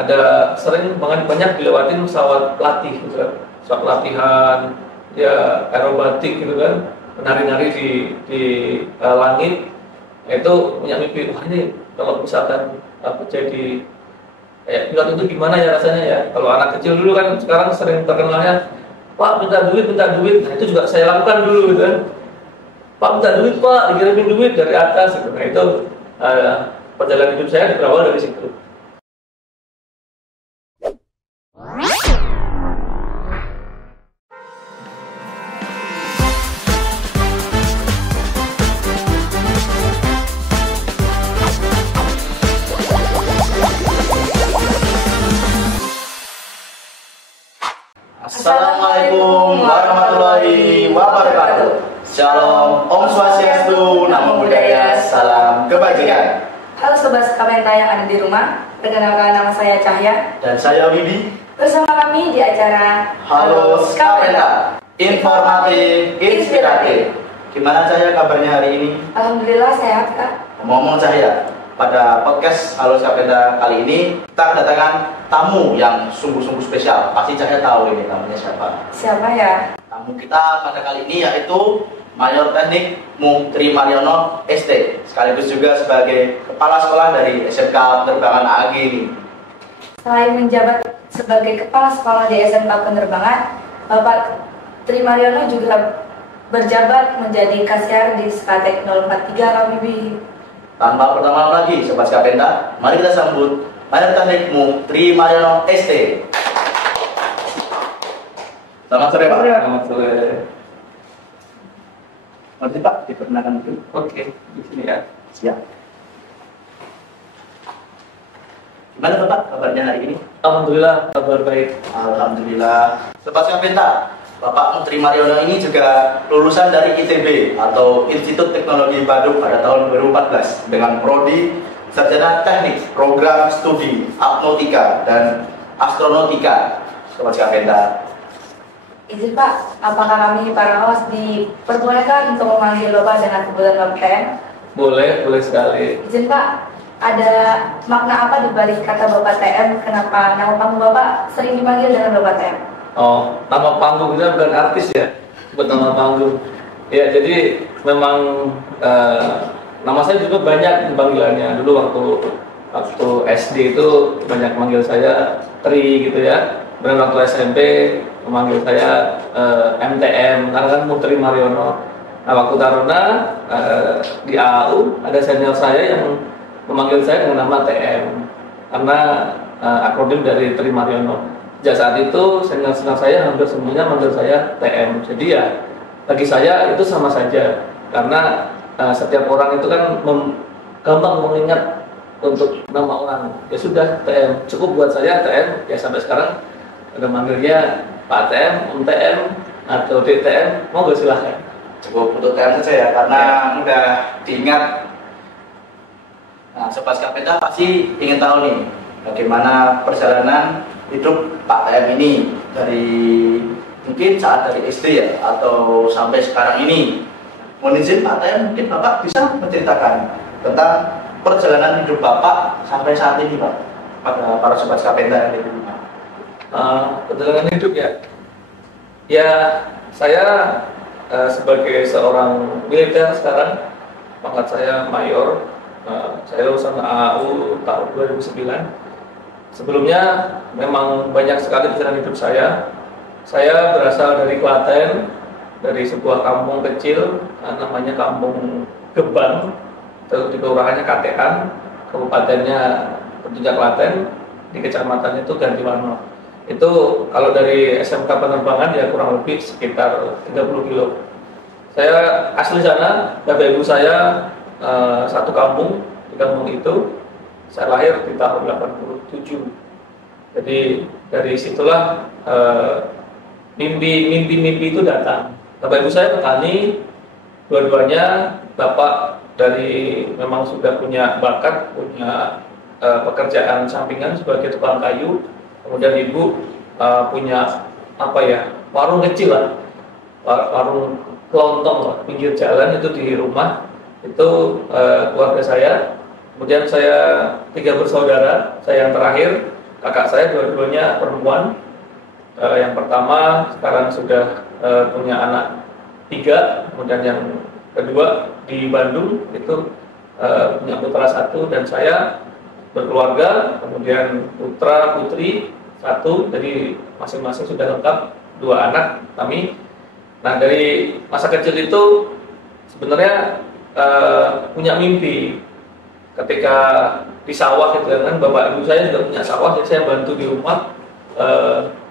ada sering banyak dilewatin pesawat latih gitu kan, pesawat latihan ya aerobatik gitu kan, menari-nari di langit. Itu punya mimpi, wah ini kalau misalkan aku jadi kayak pilot itu gimana ya rasanya ya. Kalau anak kecil dulu kan, sekarang sering terkenalnya Pak minta duit. Nah itu juga saya lakukan dulu gitu kan. Pak minta duit Pak, dikirimin duit dari atas gitu. Nah itu perjalanan hidup saya berawal dari situ. Assalamualaikum warahmatullahi wabarakatuh. Shalom, Om Swastiastu, Namo Buddhaya, salam kebajikan. Halo Sobat Skapenta yang ada di rumah, perkenalkan nama saya Cahya Dan saya Widi. bersama kami di acara Halo Skapenta, informatif, inspiratif. Gimana Cahya kabarnya hari ini? Alhamdulillah sehat Kak. Ngomong Cahya, pada podcast Halo Skapenta kali ini kita kedatangan tamu yang sungguh-sungguh spesial. Pasti Cahya tahu ini tamunya siapa. Siapa ya? Tamu kita pada kali ini yaitu Mayor Teknik Tri Mariono ST, sekaligus juga sebagai Kepala Sekolah dari SMK Penerbangan AG ini. Selain menjabat sebagai Kepala Sekolah di SMK Penerbangan, Bapak Tri Mariono juga berjabat menjadi Kasiar di Skatek 043 Kabibi. Tanpa pertama lagi, Sobat Skapenta, mari kita sambut Mayor Teknik Tri Mariono ST. Selamat sore Pak. Selamat sore. Mari Pak, diperkenalkan dulu. Oke, di sini ya. Siap. Gimana Bapak kabarnya hari ini? Alhamdulillah kabar baik. Alhamdulillah. Sobat Skapenta, Bapak Tri Mariono ini juga lulusan dari ITB atau Institut Teknologi Bandung pada tahun 2014 dengan prodi Sarjana Teknik Program Studi Apnotika dan Astronautika. Sobat Skapenta. Izin Pak, apakah kami para host diperbolehkan untuk memanggil Bapak dengan sebutan Bapak TM? Boleh sekali. Izin Pak, ada makna apa dibalik kata Bapak TM? Kenapa nama panggung Bapak sering dipanggil dengan Bapak TM? Oh, nama panggung kita bukan artis ya, bukan nama panggung. Ya, jadi memang nama saya juga banyak panggilannya. Dulu waktu SD itu banyak manggil saya Tri gitu ya. Dan waktu SMP memanggil saya MTM karena kan Tri Mariono. Nah, waktu Taruna di AAU ada senior saya yang memanggil saya dengan nama TM karena akronim dari Tri Mariono. Sejak saat itu senior saya hampir semuanya manggil saya TM. Jadi ya bagi saya itu sama saja karena setiap orang itu kan gampang mengingat untuk nama orang. Ya sudah TM cukup buat saya TM. Ya sampai sekarang ada manggilnya Pak TM, Om TM atau DTM, mau silahkan. Cukup untuk TM saja ya, karena mudah diingat. Nah, Sobat Skapenta pasti ingin tahu nih, bagaimana perjalanan hidup Pak TM ini dari mungkin saat dari SD ya, atau sampai sekarang ini. Mohon izin Pak TM, mungkin Bapak bisa menceritakan tentang perjalanan hidup Bapak sampai saat ini Pak, pada para Sobat Skapenta yang di rumah. Perjalanan hidup ya saya sebagai seorang militer sekarang, pangkat saya mayor. Saya lulusan AAU tahun 2009. Sebelumnya memang banyak sekali perjalanan hidup saya. Saya berasal dari Klaten, dari sebuah kampung kecil namanya Kampung Gebang, di kelurahannya Katean, kabupatennya Petunjak Klaten, di kecamatannya itu Gantiwano. Itu kalau dari SMK Penerbangan ya kurang lebih sekitar 30 kilo. Saya asli sana, bapak ibu saya satu kampung. Di kampung itu saya lahir di tahun 87. Jadi dari situlah mimpi itu datang. Bapak ibu saya petani, dua-duanya. Bapak dari memang sudah punya bakat, punya pekerjaan sampingan sebagai tukang kayu. Kemudian ibu punya warung kecil lah, warung kelontong lah, pinggir jalan itu di rumah itu keluarga saya. Kemudian saya 3 bersaudara, saya yang terakhir. kakak saya dua-duanya perempuan. Yang pertama sekarang sudah punya anak 3, kemudian yang kedua di Bandung itu punya putra 1, dan saya berkeluarga, kemudian putra putri 1, jadi masing-masing sudah lengkap 2 anak kami. Nah, dari masa kecil itu sebenarnya punya mimpi ketika di sawah gitu kan, bapak ibu saya juga punya sawah, jadi saya bantu di rumah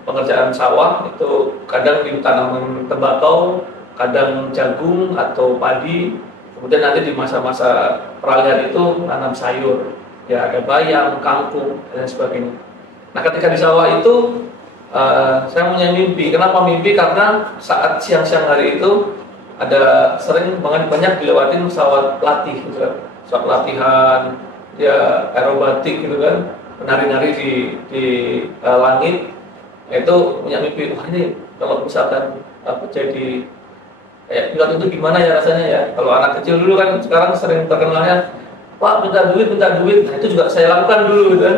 pengerjaan sawah itu, kadang di tanaman tembakau, kadang jagung atau padi, kemudian nanti di masa-masa peralihan itu tanam sayur, ya ada bayam, kangkung dan sebagainya. Nah, ketika di sawah itu saya punya mimpi. Kenapa mimpi? Karena saat siang-siang hari itu ada sering banyak dilewatin pesawat latih gitu kan. Pesawat latihan, ya aerobatik gitu kan, menari-nari di langit. Itu punya mimpi, wah ini kalau misalkan jadi kayak pilot itu gimana ya rasanya ya. Kalau anak kecil dulu kan sekarang sering terkenalnya, Pak minta duit. Nah itu juga saya lakukan dulu gitu kan.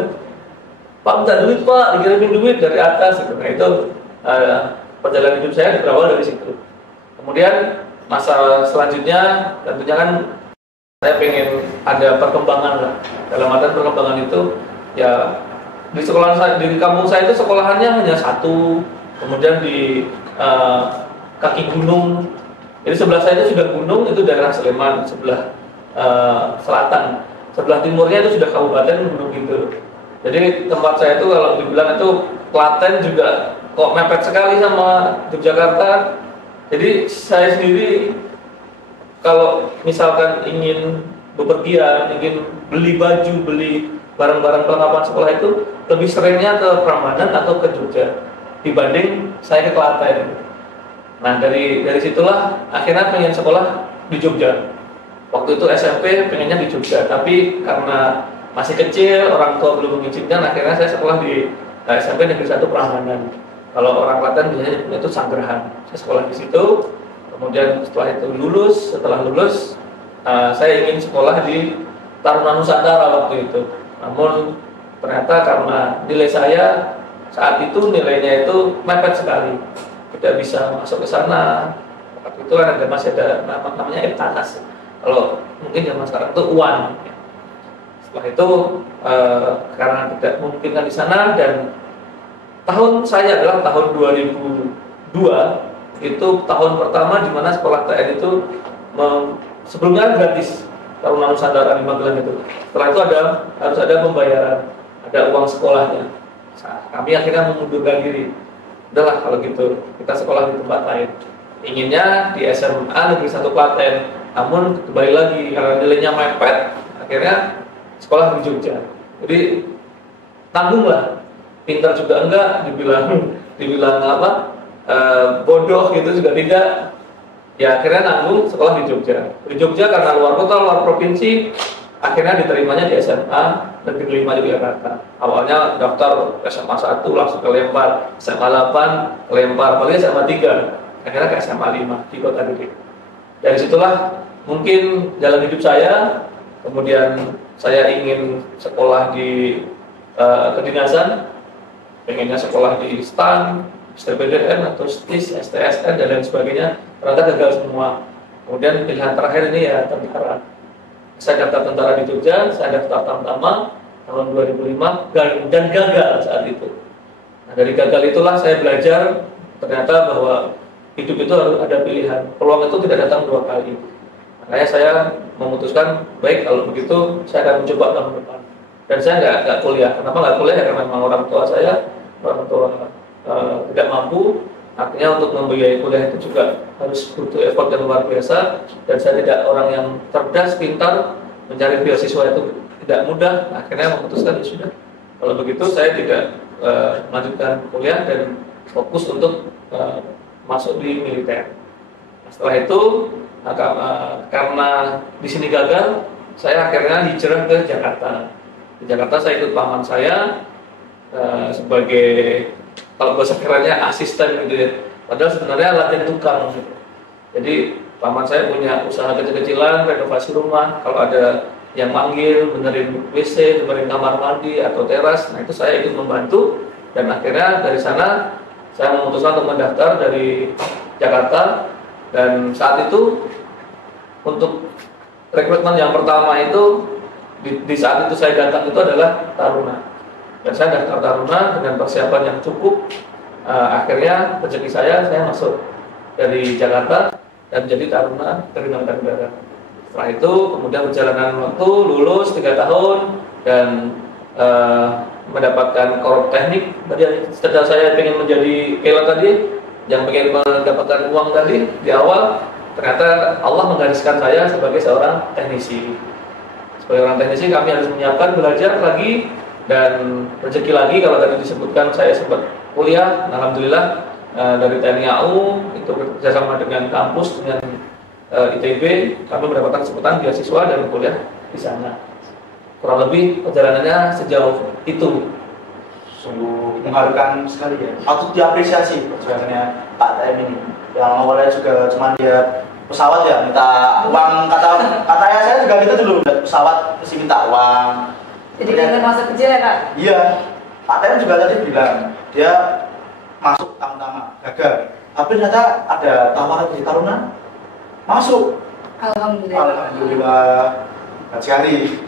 Pak minta duit Pak, dikirimin duit dari atas gitu. Nah itu perjalanan hidup saya berawal dari situ. Kemudian masa selanjutnya tentunya kan saya pengen ada perkembangan lah. Dalam artian perkembangan itu ya di sekolah saya, di kampung saya itu sekolahannya hanya 1, kemudian di kaki gunung. Jadi sebelah saya itu sudah gunung, itu daerah Sleman, sebelah selatan. Sebelah timurnya itu sudah kabupaten Gunung Kidul. Jadi tempat saya itu kalau dibilang itu Klaten juga kok mepet sekali sama Yogyakarta. Jadi saya sendiri kalau misalkan ingin bepergian, ingin beli baju, beli barang-barang perlengkapan sekolah itu lebih seringnya ke Prambanan atau ke Jogja dibanding saya ke Klaten. Nah dari situlah akhirnya pengen sekolah di Jogja. Waktu itu SMP pengennya di Jogja, tapi karena masih kecil, orang tua belum mengizinkan, akhirnya saya sekolah di SMP Negeri 1 Prambanan. Kalau orang Klaten biasanya itu Sanggrahan. Saya sekolah di situ. Kemudian setelah lulus, saya ingin sekolah di Taruna Nusantara waktu itu. Namun ternyata karena nilai saya saat itu nilainya itu mepet sekali, tidak bisa masuk ke sana. Waktu itu kan masih ada namanya Eptanas. Kalau mungkin zaman sekarang itu UAN. Setelah itu karena tidak memungkinkan di sana, dan tahun saya adalah tahun 2002, itu tahun pertama di mana sekolah TN itu sebelumnya gratis. Taruna Nusantara di Magelang itu. Setelah itu harus ada pembayaran, ada uang sekolahnya. Nah, kami akhirnya mengundurkan diri. Udahlah kalau gitu, kita sekolah di tempat lain. Inginnya di SMA Negeri 1 Klaten, namun kembali lagi karena nilainya mepet, akhirnya sekolah di Jogja. Jadi tanggung lah, pintar juga enggak, dibilang apa, bodoh gitu juga tidak. Ya akhirnya nanggung sekolah di Jogja. Di Jogja karena luar kota, luar provinsi, akhirnya diterimanya di SMA Negeri 5 Yogyakarta. Awalnya daftar SMA 1 langsung kelempar, SMA 8 kelempar, apalagi SMA 3, akhirnya ke SMA 5 di Kota Gede. Dari situlah mungkin jalan hidup saya. Kemudian saya ingin sekolah di kedinasan, pengennya sekolah di STAN, STPDN atau STIS, STSN dan lain sebagainya, ternyata gagal semua. Kemudian pilihan terakhir ini ya tentara. Saya daftar tentara di Jogja, saya daftar Tamtama tahun 2005 dan gagal saat itu. Nah, dari gagal itulah saya belajar ternyata bahwa hidup itu harus ada pilihan. Peluang itu tidak datang 2 kali. Makanya saya memutuskan, baik kalau begitu saya akan mencoba tahun depan. Dan saya nggak kuliah. Kenapa nggak kuliah? Ya, karena memang orang tua tidak mampu. Artinya untuk membiayai kuliah itu juga harus butuh effort yang luar biasa. Dan saya tidak orang yang cerdas, pintar, mencari beasiswa itu tidak mudah. Akhirnya memutuskan ya sudah. Kalau begitu saya tidak melanjutkan kuliah dan fokus untuk masuk di militer. Setelah itu karena di sini gagal, saya akhirnya hijrah ke Jakarta. Di Jakarta saya ikut paman saya sebagai, kalau bahasa kerennya asisten gitu ya. Padahal sebenarnya latihan tukang gitu. Jadi paman saya punya usaha kecil-kecilan, renovasi rumah. Kalau ada yang manggil, benerin WC, benerin kamar mandi atau teras. Nah itu saya ikut membantu, dan akhirnya dari sana saya memutuskan untuk mendaftar dari Jakarta. Dan saat itu untuk rekrutmen yang pertama itu di saat itu saya datang itu adalah Taruna, dan saya daftar Taruna dengan persiapan yang cukup. Akhirnya rezeki saya masuk dari Jakarta dan jadi Taruna Terminal Udara. Setelah itu kemudian perjalanan waktu, lulus 3 tahun dan mendapatkan korup teknik. Tadi setelah saya ingin menjadi pilot tadi, yang ingin mendapatkan uang tadi di awal, ternyata Allah menggariskan saya sebagai seorang teknisi. Sebagai orang teknisi kami harus menyiapkan, belajar lagi, dan rezeki lagi. Kalau tadi disebutkan saya sempat kuliah, alhamdulillah dari TNI AU itu bekerjasama dengan kampus, dengan ITB, kami mendapatkan kesempatan beasiswa dan kuliah di sana. Kurang lebih perjalanannya sejauh itu. Sungguh mengharukan sekali ya. Patut diapresiasi perjalanannya Pak TM ini. Yang awalnya juga cuma dia pesawat ya, minta uang, kata ayah saya juga gitu dulu, pesawat mesti minta uang. Jadi ingat masa kecil ya Kak? Iya, Pak TM juga tadi bilang dia masuk pertama gagal, tapi ternyata ada tawaran dari Taruna, masuk. Alhamdulillah sekali.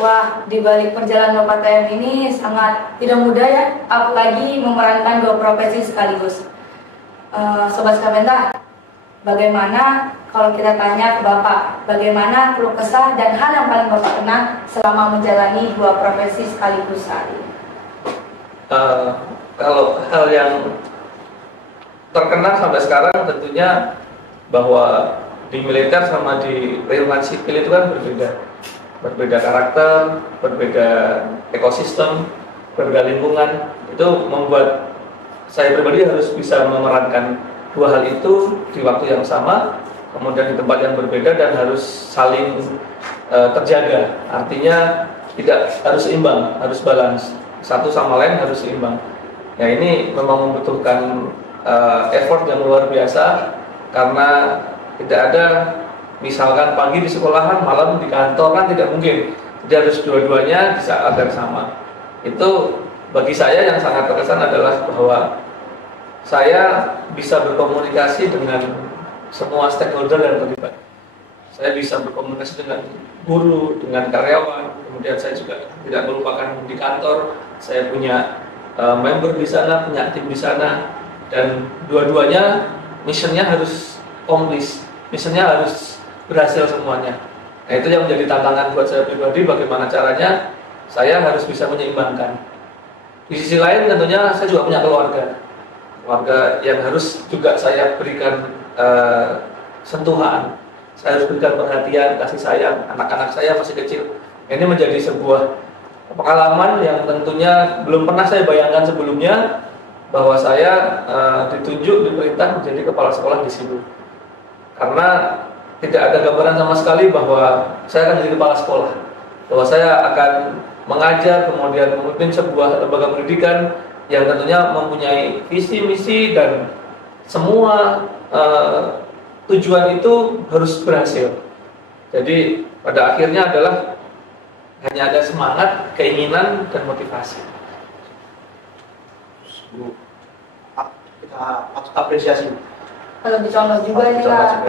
Wah, di balik perjalanan Bapak TM ini sangat tidak mudah ya, apalagi memerankan 2 profesi sekaligus. Sobat Skapenta, bagaimana kalau kita tanya ke Bapak, bagaimana keluh kesah dan hal yang paling Bapak kenang selama menjalani 2 profesi sekaligus saat ini? Kalau hal yang terkenang sampai sekarang tentunya bahwa di militer sama di lingkungan sipil itu kan berbeda karakter, berbeda ekosistem, berbeda lingkungan. Itu membuat saya pribadi harus bisa memerankan 2 hal itu di waktu yang sama, kemudian di tempat yang berbeda, dan harus saling terjaga. Artinya tidak harus seimbang, harus balance, satu sama lain harus seimbang. Ya ini memang membutuhkan effort yang luar biasa, karena tidak ada misalkan pagi di sekolahan, malam di kantor, kan tidak mungkin. Jadi harus dua-duanya di saat yang sama. Itu bagi saya yang sangat terkesan adalah bahwa saya bisa berkomunikasi dengan semua stakeholder yang terlibat. Saya bisa berkomunikasi dengan guru, dengan karyawan, kemudian saya juga tidak melupakan di kantor, saya punya member di sana, punya tim di sana, dan dua-duanya misinya harus komplit, misinya harus berhasil semuanya. Nah itu yang menjadi tantangan buat saya pribadi, bagaimana caranya saya harus bisa menyeimbangkan. Di sisi lain tentunya saya juga punya keluarga yang harus juga saya berikan sentuhan, saya harus berikan perhatian, kasih sayang. Anak-anak saya masih kecil. Ini menjadi sebuah pengalaman yang tentunya belum pernah saya bayangkan sebelumnya, bahwa saya ditunjuk, diperintah menjadi kepala sekolah di sini. Karena tidak ada gambaran sama sekali bahwa saya akan jadi kepala sekolah, bahwa saya akan mengajar, kemudian memimpin sebuah lembaga pendidikan yang tentunya mempunyai visi, misi, dan semua tujuan itu harus berhasil. Jadi pada akhirnya adalah hanya ada semangat, keinginan, dan motivasi. Kita patut apresiasi. Kalau dicontoh juga ini Kak.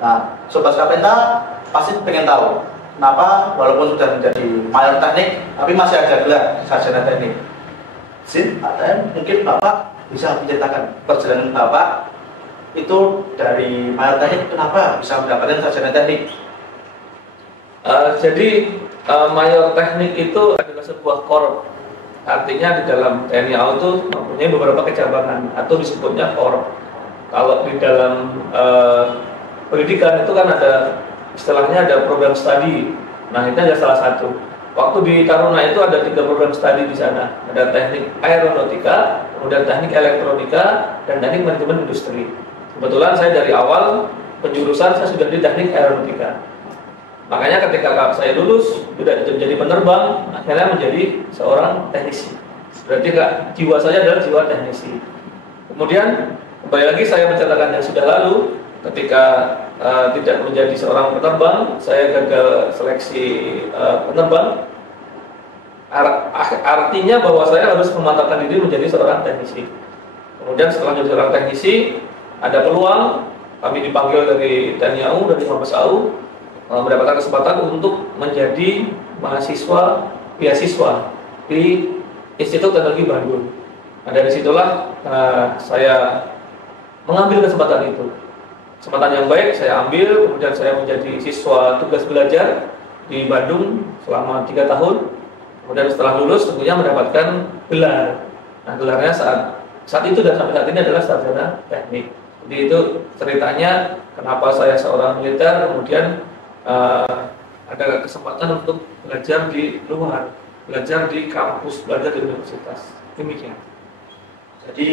Nah, Sobat Skapenta pasti pengen tahu kenapa walaupun sudah menjadi mayor teknik, tapi masih ada gelar sarjana teknik. Mungkin Bapak bisa menceritakan perjalanan Bapak itu dari mayor teknik, kenapa bisa mendapatkan sarjana teknik? Jadi mayor teknik itu adalah sebuah korup. Artinya di dalam TNI AU itu mempunyai beberapa kecabangan atau disebutnya korup. Kalau di dalam pendidikan itu kan ada istilahnya ada program studi. Nah itu ada salah satu. Waktu di Taruna itu ada 3 program studi di sana. Ada teknik aeronautika, kemudian teknik elektronika, dan teknik manajemen industri. Kebetulan saya dari awal penjurusan saya sudah di teknik aeronautika. Makanya ketika saya lulus tidak menjadi penerbang, akhirnya menjadi seorang teknisi. Berarti jiwa saya adalah jiwa teknisi. Kemudian kembali lagi saya menceritakan yang sudah lalu, ketika tidak menjadi seorang penerbang, saya gagal seleksi penerbang. Artinya bahwa saya harus memantapkan diri menjadi seorang teknisi. Kemudian setelah menjadi seorang teknisi, ada peluang kami dipanggil dari TNI AU, dari Mabes AU, mendapatkan kesempatan untuk menjadi mahasiswa beasiswa di Institut Teknologi Bandung. Nah, dari situlah saya mengambil kesempatan itu. Kesempatan yang baik saya ambil, kemudian saya menjadi siswa tugas belajar di Bandung selama 3 tahun. Kemudian setelah lulus tentunya mendapatkan gelar. Nah, gelarnya saat itu dan sampai saat ini adalah sarjana teknik. Jadi itu ceritanya kenapa saya seorang militer, kemudian ada kesempatan untuk belajar di luar, belajar di kampus, belajar di universitas. Demikian. Jadi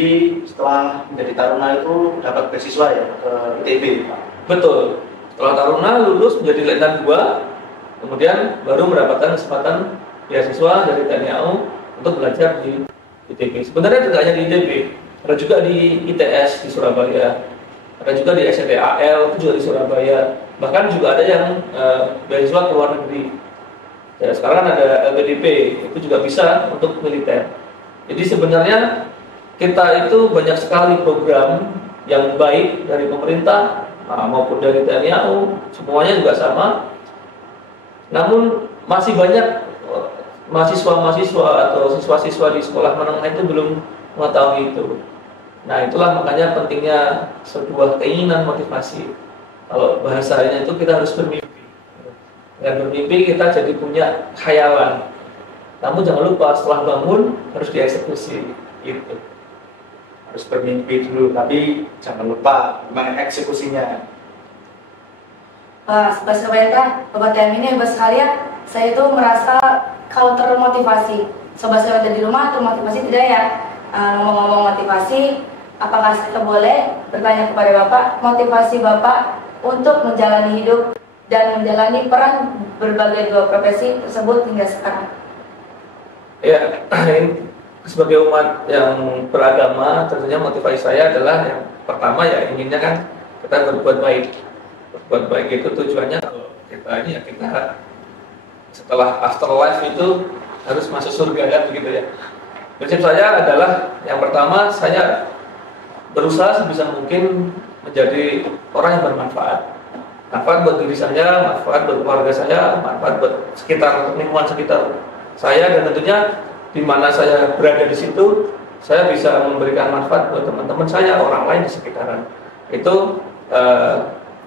setelah menjadi taruna itu dapat beasiswa ya ke ITB, Pak? Betul. Setelah taruna lulus menjadi letnan 2, kemudian baru mendapatkan kesempatan beasiswa dari TNI AU untuk belajar di ITB. Sebenarnya tidak hanya di ITB, ada juga di ITS di Surabaya, ada juga di STAL itu juga di Surabaya, bahkan juga ada yang beasiswa ke luar negeri. Ya, sekarang ada LPDP, itu juga bisa untuk militer. Jadi sebenarnya kita itu banyak sekali program yang baik dari pemerintah maupun dari TNI AU, semuanya juga sama. Namun masih banyak mahasiswa-mahasiswa atau siswa-siswa di sekolah menengah itu belum mengetahui itu. Nah, itulah makanya pentingnya sebuah keinginan motivasi. Kalau bahasanya itu kita harus bermimpi. Dengan bermimpi kita jadi punya khayalan. Namun jangan lupa setelah bangun harus dieksekusi. Gitu. Harus bermimpi dulu, tapi jangan lupa mengeksekusinya. Sebagai pemerintah, Bapak TM ini Bapak sekalian, saya itu merasa kalau termotivasi. Sobat saya di rumah termotivasi tidak ya? Ngomong-ngomong motivasi, apakah kita boleh bertanya kepada Bapak, motivasi Bapak untuk menjalani hidup dan menjalani peran berbagai dua profesi tersebut hingga sekarang? Ya, sebagai umat yang beragama, tentunya motivasi saya adalah yang pertama ya inginnya kan kita berbuat baik. Berbuat baik itu tujuannya kalau kita ini ya kita setelah afterlife itu harus masuk surga kan begitu ya. Prinsip saya adalah yang pertama saya berusaha sebisa mungkin menjadi orang yang bermanfaat. Manfaat buat diri saya, manfaat buat keluarga saya, manfaat buat sekitar lingkungan sekitar saya, dan tentunya di mana saya berada di situ, saya bisa memberikan manfaat buat teman-teman saya, orang lain di sekitaran. Itu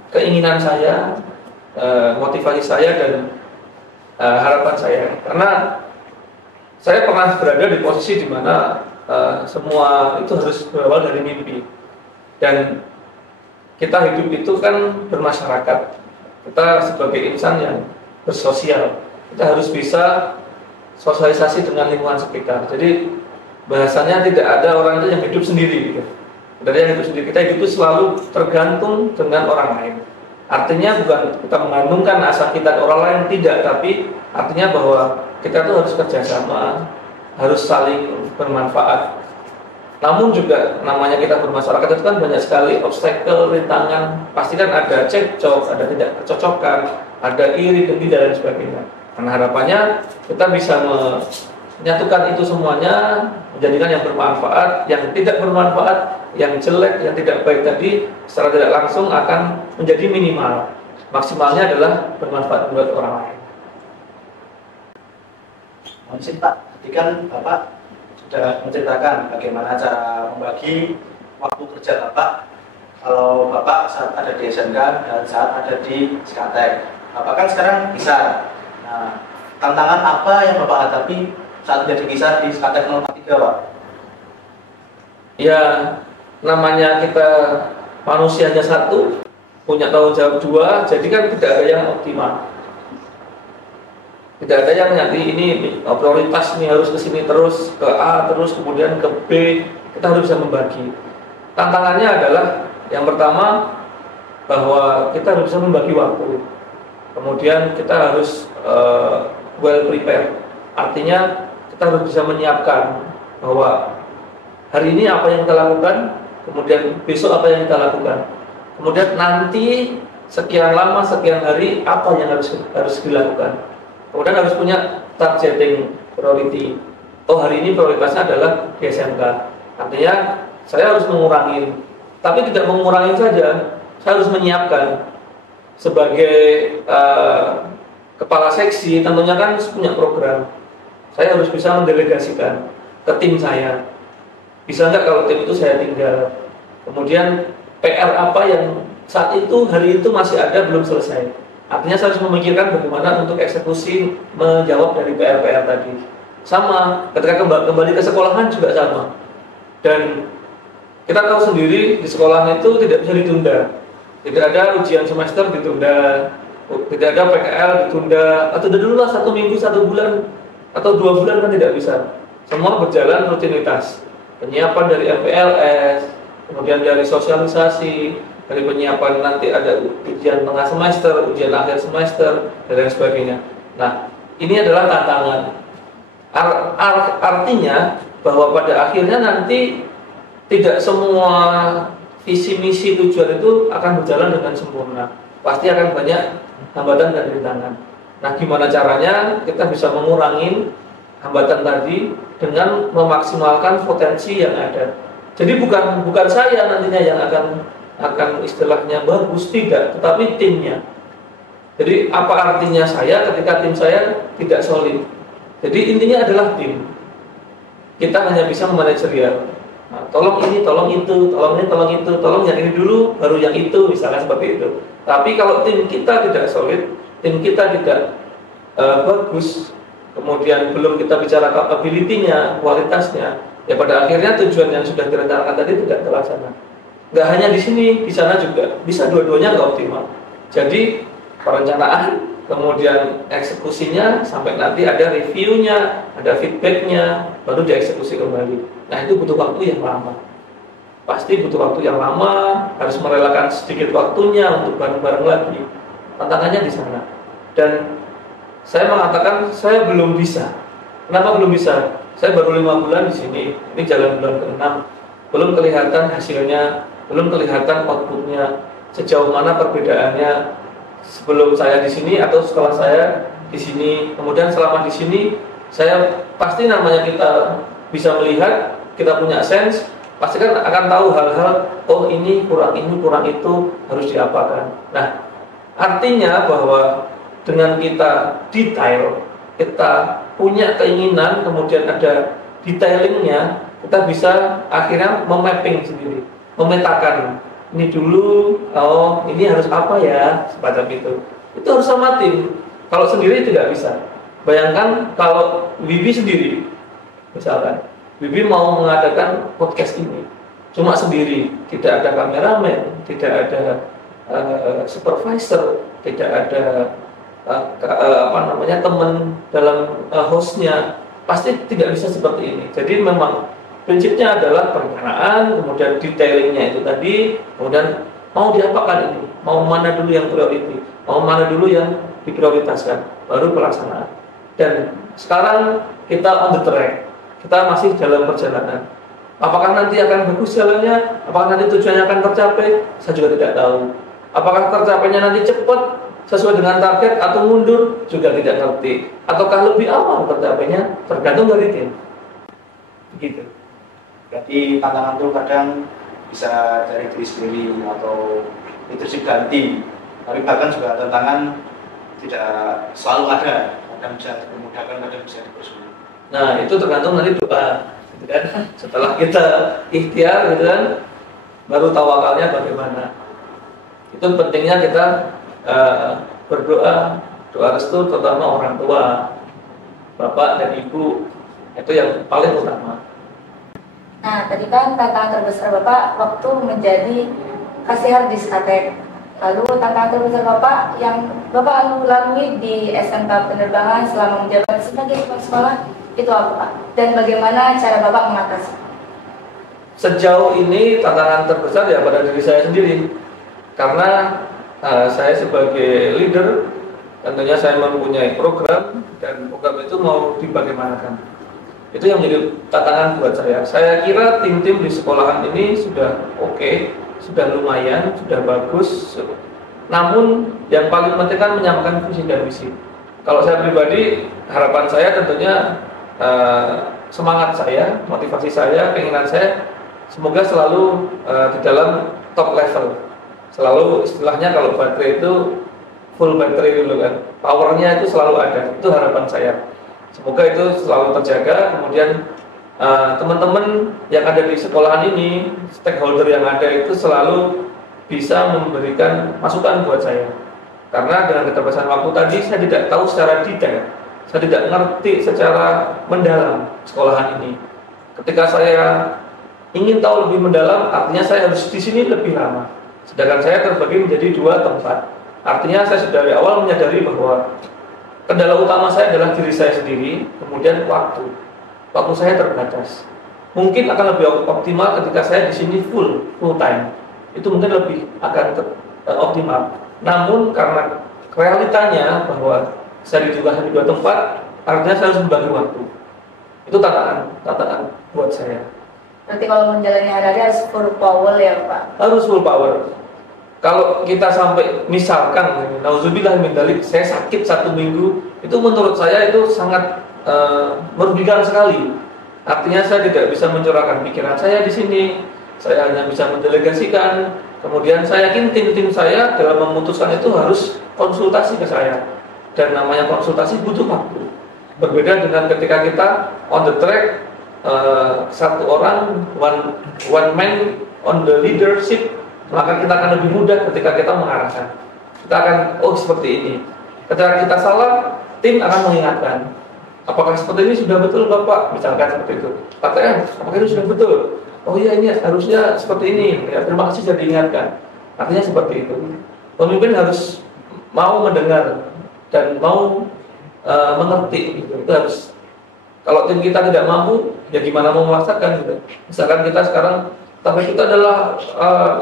keinginan saya, motivasi saya dan harapan saya. Karena saya pernah berada di posisi di mana semua itu harus berawal dari mimpi. Dan kita hidup itu kan bermasyarakat. Kita sebagai insan yang bersosial, kita harus bisa sosialisasi dengan lingkungan sekitar. Jadi bahasanya tidak ada orang itu yang hidup sendiri gitu. Dari yang hidup sendiri, kita hidup itu selalu tergantung dengan orang lain. Artinya bukan kita mengandungkan asa kita ke orang lain, tidak, tapi artinya bahwa kita tuh harus kerjasama, harus saling bermanfaat. Namun juga namanya kita bermasyarakat itu kan banyak sekali obstacle, rintangan, pasti kan ada cekcok, ada tidak kecocokan, ada iri, dengki dan lain sebagainya. Karena harapannya kita bisa menyatukan itu semuanya, menjadikan yang bermanfaat, yang tidak bermanfaat, yang jelek, yang tidak baik tadi secara tidak langsung akan menjadi minimal. Maksimalnya adalah bermanfaat buat orang lain. Mungkin Pak, tadi kan Bapak sudah menceritakan bagaimana cara membagi waktu kerja Bapak kalau Bapak saat ada di SMK dan saat ada di Skatek. Bapak kan sekarang bisa. Nah, tantangan apa yang Bapak hadapi saat menjadi kisah di Skatek 043, Pak? Ya, namanya kita manusianya satu, punya tanggung jawab dua, jadi kan tidak ada yang optimal. Tidak ada yang nanti ini prioritas ini harus ke sini terus, ke A terus, kemudian ke B, kita harus bisa membagi. Tantangannya adalah yang pertama bahwa kita harus bisa membagi waktu. Kemudian kita harus well prepared. Artinya kita harus bisa menyiapkan bahwa hari ini apa yang kita lakukan, kemudian besok apa yang kita lakukan. Kemudian nanti sekian lama, sekian hari, apa yang harus dilakukan. Kemudian harus punya targeting priority. Oh, hari ini prioritasnya adalah di SMK. Artinya saya harus mengurangi, tapi tidak mengurangi saja. Saya harus menyiapkan sebagai kepala seksi. Tentunya kan punya program. Saya harus bisa mendelegasikan ke tim saya. Bisa nggak kalau tim itu saya tinggal. Kemudian PR apa yang saat itu, hari itu masih ada belum selesai. Artinya saya harus memikirkan bagaimana untuk eksekusi menjawab dari PR-PR tadi. Sama, ketika kembali ke sekolahan juga sama. Dan kita tahu sendiri di sekolahan itu tidak bisa ditunda. Tidak ada ujian semester ditunda, tidak ada PKL ditunda, atau dulu lah 1 minggu, 1 bulan, atau 2 bulan kan tidak bisa. Semua berjalan rutinitas. Penyiapan dari MPLS, kemudian dari sosialisasi, dari penyiapan nanti ada ujian tengah semester, ujian akhir semester, dan lain sebagainya. Nah, ini adalah tantangan. Artinya bahwa pada akhirnya nanti tidak semua visi misi tujuan itu akan berjalan dengan sempurna. Pasti akan banyak hambatan dan rintangan. Nah, gimana caranya kita bisa mengurangi hambatan tadi dengan memaksimalkan potensi yang ada. Jadi bukan saya nantinya yang akan istilahnya bagus, tidak, tetapi timnya. Jadi apa artinya saya ketika tim saya tidak solid? Jadi intinya adalah tim. Kita hanya bisa memanajerial. Nah, tolong ini, tolong itu, tolong ini, tolong itu, tolong yang ini dulu, baru yang itu, misalnya seperti itu. Tapi kalau tim kita tidak solid, tim kita tidak bagus, kemudian belum kita bicara capability-nya, kualitasnya, ya pada akhirnya tujuan yang sudah direncanakan tadi tidak terlaksana. Nggak hanya di sini, di sana juga bisa dua-duanya nggak optimal. Jadi perencanaan, kemudian eksekusinya, sampai nanti ada reviewnya, ada feedbacknya, baru dieksekusi kembali. Nah, itu butuh waktu yang lama. Pasti butuh waktu yang lama, harus merelakan sedikit waktunya untuk bareng-bareng lagi. Tantangannya di sana. Dan saya mengatakan saya belum bisa. Kenapa belum bisa? Saya baru 5 bulan di sini. Ini jalan bulan ke-6. Belum kelihatan hasilnya, belum kelihatan outputnya. Sejauh mana perbedaannya sebelum saya di sini atau setelah saya di sini. Kemudian selama di sini, saya pasti namanya kita bisa melihat, kita punya sense, pasti kan akan tahu hal-hal, oh ini, kurang itu, harus diapakan. Nah, artinya bahwa dengan kita detail, kita punya keinginan, kemudian ada detailingnya, kita bisa akhirnya memapping sendiri, memetakan, ini dulu, oh ini harus apa ya, semacam itu. Itu harus sama tim, kalau sendiri tidak bisa. Bayangkan kalau Wibi sendiri, misalkan Wibi mau mengadakan podcast ini cuma sendiri, tidak ada kameramen, tidak ada supervisor, tidak ada teman dalam hostnya, pasti tidak bisa seperti ini. Jadi memang prinsipnya adalah perencanaan, kemudian detailingnya itu tadi, kemudian mau diapakan ini, mau mana dulu yang priority, mau mana dulu yang diprioritaskan, baru pelaksanaan. Dan sekarang kita on the track, kita masih dalam perjalanan. Apakah nanti akan bagus jalannya? Apakah nanti tujuannya akan tercapai? Saya juga tidak tahu. Apakah tercapainya nanti cepat sesuai dengan target atau mundur? Juga tidak ngerti. Ataukah lebih awal tercapainya? Tergantung dari tim. Begitu. Berarti tantangan itu kadang bisa dari diri sendiri atau itu sih ganti. Tapi bahkan juga tantangan tidak selalu ada. Kadang bisa dimudahkan, kadang bisa dipersulit. Nah, itu tergantung dari doa, gitu kan? Setelah kita ikhtiar, gitu kan, baru tawakalnya bagaimana. Itu pentingnya kita berdoa, doa restu terutama orang tua, bapak dan ibu, itu yang paling utama. Nah, tadi kan tantangan terbesar Bapak waktu menjadi kasiar di Skatek. Lalu tantangan terbesar Bapak yang Bapak lalui di SMK Penerbangan selama menjabat sebagai kepala sekolah itu apa Pak? Dan bagaimana cara Bapak mengatasi? Sejauh ini tantangan terbesar ya pada diri saya sendiri. Karena saya sebagai leader, tentunya saya mempunyai program, dan program itu mau dibagaimanakan. Itu yang menjadi tantangan buat saya. Saya kira tim-tim di sekolahan ini sudah oke, sudah lumayan, sudah bagus. namun yang paling penting kan menyamakan visi dan misi. Kalau saya pribadi, harapan saya tentunya semangat saya, motivasi saya, keinginan saya semoga selalu di dalam top level. Selalu istilahnya kalau baterai itu full battery dulu kan, powernya itu selalu ada. Itu harapan saya. Semoga itu selalu terjaga. Kemudian teman-teman yang ada di sekolahan ini, stakeholder yang ada itu selalu bisa memberikan masukan buat saya. Karena dengan keterbatasan waktu tadi saya tidak tahu secara detail, saya tidak ngerti secara mendalam sekolahan ini. Ketika saya ingin tahu lebih mendalam, artinya saya harus di sini lebih lama. Sedangkan saya terbagi menjadi 2 tempat. Artinya saya sudah dari awal menyadari bahwa kendala utama saya adalah diri saya sendiri, kemudian waktu. Waktu saya terbatas. Mungkin akan lebih optimal ketika saya di sini full time. Itu mungkin lebih akan optimal. Namun karena realitanya bahwa saya ditugaskan di 2 tempat, artinya saya harus membagi waktu. Itu tantangan buat saya. Berarti kalau menjalani hari-hari harus full power ya Pak? Harus full power. Kalau kita sampai misalkan, nauzubillah min dzalik, saya sakit 1 minggu, itu menurut saya itu sangat merugikan sekali. Artinya saya tidak bisa mencurahkan pikiran saya di sini. Saya hanya bisa mendelegasikan. Kemudian saya yakin tim saya dalam memutuskan itu harus konsultasi ke saya. Dan namanya konsultasi butuh waktu. Berbeda dengan ketika kita on the track, satu orang, one man on the leadership, maka kita akan lebih mudah ketika kita mengarahkan. Kita akan, seperti ini. Ketika kita salah, tim akan mengingatkan. Apakah seperti ini sudah betul Bapak? Misalkan seperti itu. Pak TM, apakah ini sudah betul? Oh iya, ini harusnya seperti ini. Ya, terima kasih sudah diingatkan. Artinya seperti itu. Pemimpin harus mau mendengar dan mau mengerti. Itu harus. Kalau tim kita tidak mampu, ya gimana mau memaksakan gitu. Misalkan kita sekarang target kita adalah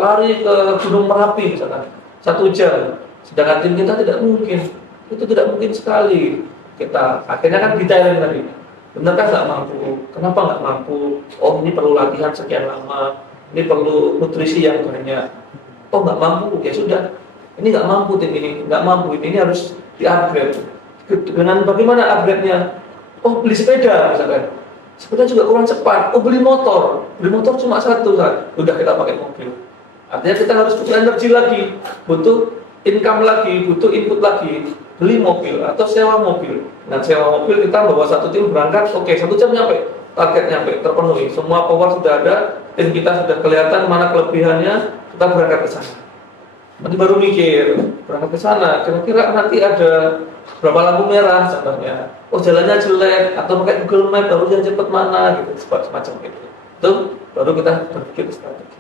lari ke Gunung Merapi misalkan 1 jam, sedangkan tim kita tidak mungkin. Itu tidak mungkin sekali. Kita akhirnya kan detailin tadi. Benarkah nggak mampu? Kenapa nggak mampu? Oh, ini perlu latihan sekian lama. Ini perlu nutrisi yang banyak. Oh, nggak mampu, ya sudah. Ini nggak mampu tim ini, nggak mampu ini harus di-upgrade. Dengan bagaimana upgrade-nya? Oh, beli sepeda misalkan. Sepeda juga kurang cepat. Oh, beli motor cuma 1 saat. Udah kita pakai mobil. Artinya kita harus butuh energi lagi, butuh income lagi, butuh input lagi. Beli mobil atau sewa mobil. Nah, sewa mobil kita bawa 1 tim berangkat. Oke, 1 jam nyampe. Target nyampe, terpenuhi. Semua power sudah ada. Tim kita sudah kelihatan mana kelebihannya. Kita berangkat ke sana. Nanti baru mikir berangkat ke sana. Kira-kira nanti ada berapa lampu merah contohnya. Oh, jalannya jelek atau pakai Google Map harusnya cepat mana gitu, semacam itu. Itu baru kita berpikir strategi.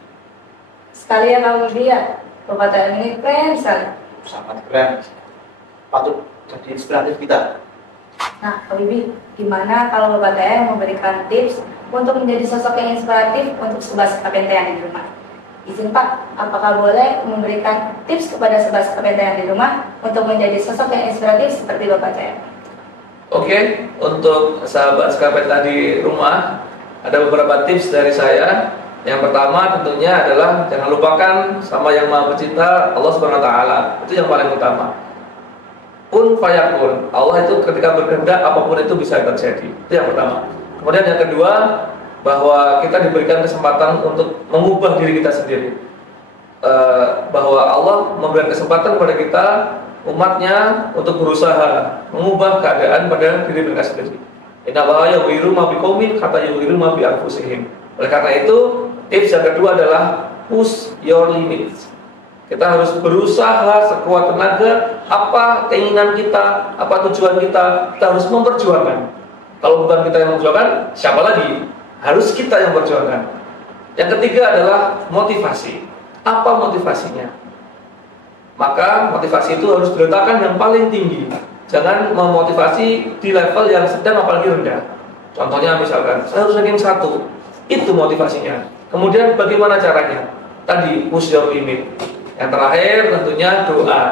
Sekalian kalau dia perkataan ini keren sekali. Sangat keren. Patut jadi inspiratif kita. Nah, Pak Bibi, gimana kalau Bapak TM memberikan tips untuk menjadi sosok yang inspiratif untuk Sobat KPT yang di rumah? Izin Pak, apakah boleh memberikan tips kepada Sobat KPT yang di rumah untuk menjadi sosok yang inspiratif seperti Bapak TM? Oke, untuk sahabat KPT di rumah, ada beberapa tips dari saya. Yang pertama tentunya adalah jangan lupakan sama yang Maha Pencipta, Allah Subhanahu wa taala. Itu yang paling utama. Kun fayakun. Allah itu ketika berkehendak apapun itu bisa terjadi. Itu yang pertama. Kemudian yang kedua, bahwa kita diberikan kesempatan untuk mengubah diri kita sendiri. Bahwa Allah memberikan kesempatan kepada kita, umatnya, untuk berusaha mengubah keadaan pada diri mereka sendiri. Inna Allaha yughayyiru ma biqaumin hatta yughayyiru ma bi anfusihim. Oleh karena itu, tips yang kedua adalah push your limits. Kita harus berusaha sekuat tenaga. Apa keinginan kita, apa tujuan kita harus memperjuangkan. Kalau bukan kita yang memperjuangkan, siapa lagi? Harus kita yang memperjuangkan. Yang ketiga adalah motivasi. Apa motivasinya? Maka motivasi itu harus diletakkan yang paling tinggi. Jangan memotivasi di level yang sedang apalagi rendah. Contohnya misalkan, saya harus ranking 1. Itu motivasinya. Kemudian bagaimana caranya? Tadi push your limit. Yang terakhir tentunya doa.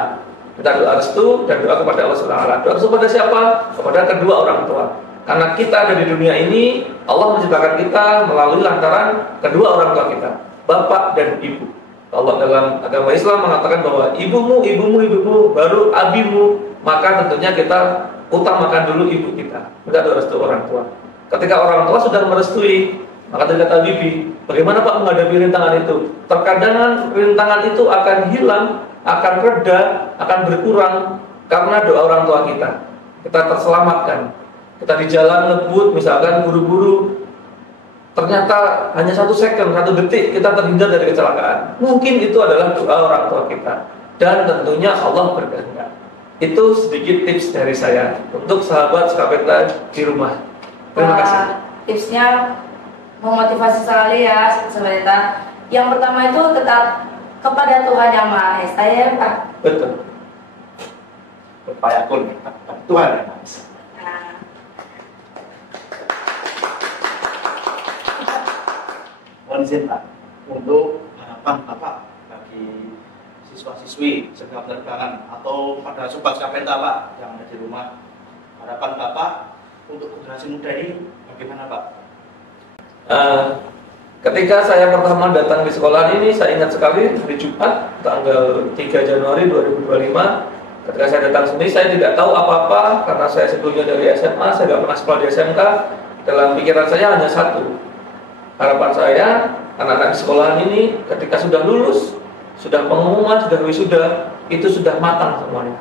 Kita doa restu dan doa kepada Allah SWT. Doa restu kepada siapa? Kepada kedua orang tua. Karena kita ada di dunia ini, Allah menciptakan kita melalui lantaran kedua orang tua kita, bapak dan ibu. Allah dalam agama Islam mengatakan bahwa ibumu, baru abimu, maka tentunya kita utamakan dulu ibu kita. Tidak ada restu orang tua. Ketika orang tua sudah merestui, maka tadi kata Bibi, bagaimana Pak menghadapi rintangan itu? Terkadang rintangan itu akan hilang, akan reda, akan berkurang karena doa orang tua kita. Kita terselamatkan. Kita di jalan ngebut, misalkan buru-buru, ternyata hanya 1 second, 1 detik kita terhindar dari kecelakaan. Mungkin itu adalah doa orang tua kita. Dan tentunya Allah berkehendak. Itu sedikit tips dari saya untuk sahabat Skapeta di rumah. Terima kasih. Tipsnya memotivasi sekali ya, sebenarnya. Yang pertama itu tetap kepada Tuhan Yang Maha Esa ya Pak. Betul. Berpayakun Tuhan Yang Maha Esa. Nah, Mohon izin Pak, untuk harapan Bapak bagi siswa-siswi serta penerbangan atau pada sobat Skapeta Pak yang ada di rumah, harapan Bapak untuk generasi muda ini bagaimana Pak? Ketika saya pertama datang di sekolah ini, saya ingat sekali hari Jumat tanggal 3 Januari 2025. Ketika saya datang sini, saya tidak tahu apa-apa karena saya sebelumnya dari SMA, saya tidak pernah sekolah di SMK. Dalam pikiran saya hanya satu, harapan saya anak-anak di sekolahan ini ketika sudah lulus, sudah pengumuman, sudah wisuda, itu sudah matang semuanya.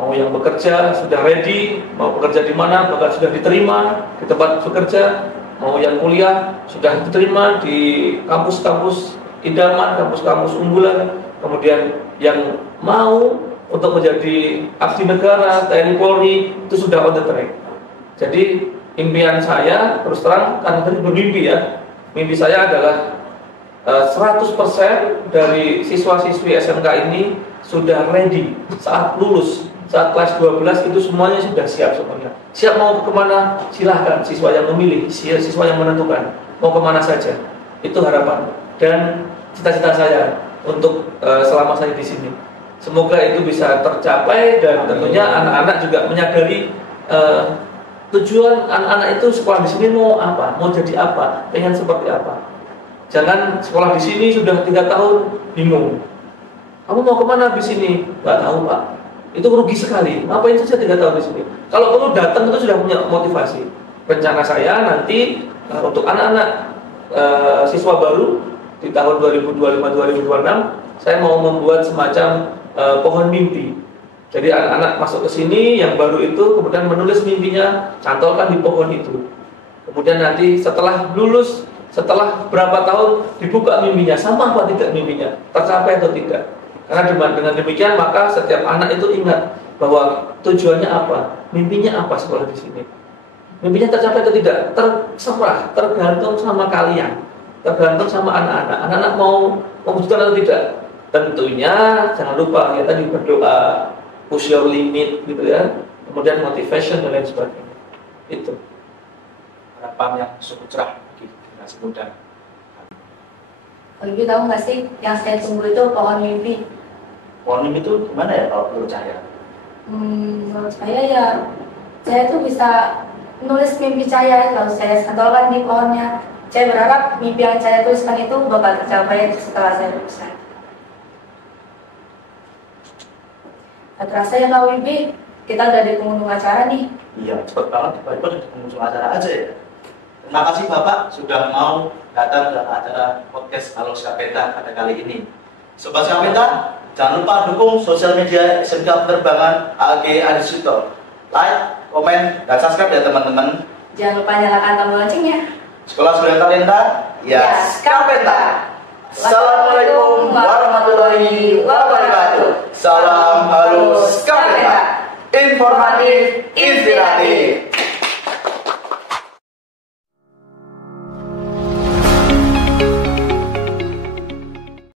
Mau yang bekerja sudah ready, mau bekerja di mana bahkan sudah diterima di tempat bekerja, mau yang kuliah sudah diterima di kampus-kampus idaman, kampus-kampus unggulan, kemudian yang mau untuk menjadi abdi negara, TNI Polri itu sudah on the track. Jadi impian saya terus terang kan tadi bermimpi ya. Mimpi saya adalah 100% dari siswa-siswi SMK ini sudah ready saat lulus, saat kelas 12 itu semuanya sudah siap semuanya. Siap mau kemana? Silahkan siswa yang memilih, siswa yang menentukan mau kemana saja. Itu harapan dan cita-cita saya untuk selama saya di sini. Semoga itu bisa tercapai dan tentunya anak-anak juga menyadari tujuan anak-anak itu sekolah di sini mau apa, mau jadi apa, pengen seperti apa. Jangan sekolah di sini sudah 3 tahun bingung. Kamu mau kemana di sini? Gak tahu Pak. Itu rugi sekali. Ngapain saja 3 tahun di sini? Kalau perlu datang itu sudah punya motivasi. Rencana saya nanti untuk anak-anak siswa baru di tahun 2025-2026, saya mau membuat semacam pohon mimpi. Jadi anak-anak masuk ke sini yang baru itu kemudian menulis mimpinya, cantolkan di pohon itu. Kemudian nanti setelah lulus, setelah berapa tahun dibuka mimpinya, sama apa tidak mimpinya, tercapai atau tidak. Karena dengan demikian maka setiap anak itu ingat bahwa tujuannya apa, mimpinya apa sekolah di sini. Mimpinya tercapai atau tidak, terserah, tergantung sama kalian, tergantung sama anak-anak. Anak-anak mau mewujudkan atau tidak. Tentunya jangan lupa ya tadi berdoa, push your limit gitu ya, kemudian motivation dan lain sebagainya. Itu Harapan yang cukup cerah bagi generasi muda. Ibu tahu nggak sih yang saya tunggu itu pohon mimpi? Pohon mimpi itu gimana ya kalau menurut saya? Menurut saya ya, saya tuh bisa nulis mimpi saya lalu saya cantolkan di pohonnya. Saya berharap mimpi yang saya tuliskan itu bakal tercapai setelah saya lulus. Terasa ya Kak Wibi, kita udah di penghujung acara nih. Iya, cepet banget, tiba-tiba udah di penghujung acara aja ya. Terima kasih Bapak sudah mau datang ke acara podcast Halo Skapeta pada kali ini. Sobat Skapeta, jangan lupa dukung sosial media SMK Penerbangan AG Adisuto. Like, komen, dan subscribe ya teman-teman. Jangan lupa nyalakan tombol loncengnya. Sekolah Sudah Talenta, ya Skapeta. Assalamualaikum warahmatullahi wabarakatuh. Salam halus Skapeta. Informatif, inspiratif.